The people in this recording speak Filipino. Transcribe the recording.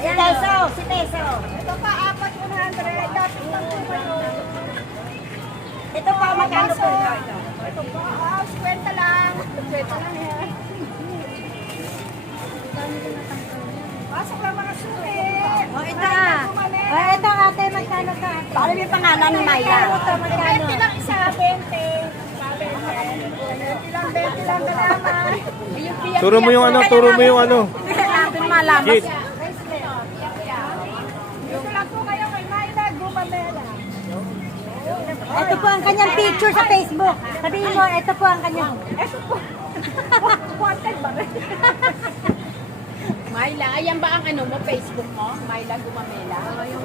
Si Teso, si Teso. Ito pa, 4,100. Dapat lang po pa yun. Ito pa, magkano po? Ito pa, 50 lang. 50 lang yan. Pasok lang mga suki. Oh, ito ah. Oh, ito ate, magkano ka ate? Paano yung pangalan ni Maya? Ito, magkano? 20 lang isa, 20. 20 lang naman. Turo mo yung ano, turo mo yung ano. Hindi natin malaman. Git. Dito lang po kayo kay Mayla Gumamela. Ito po ang kanyang picture sa Facebook. Sabihin mo, ito po ang kanyang. Ito po. Wanted ba rin? Myla, ayan ba ang ano mo, Facebook mo? Myla Gumamela? Yung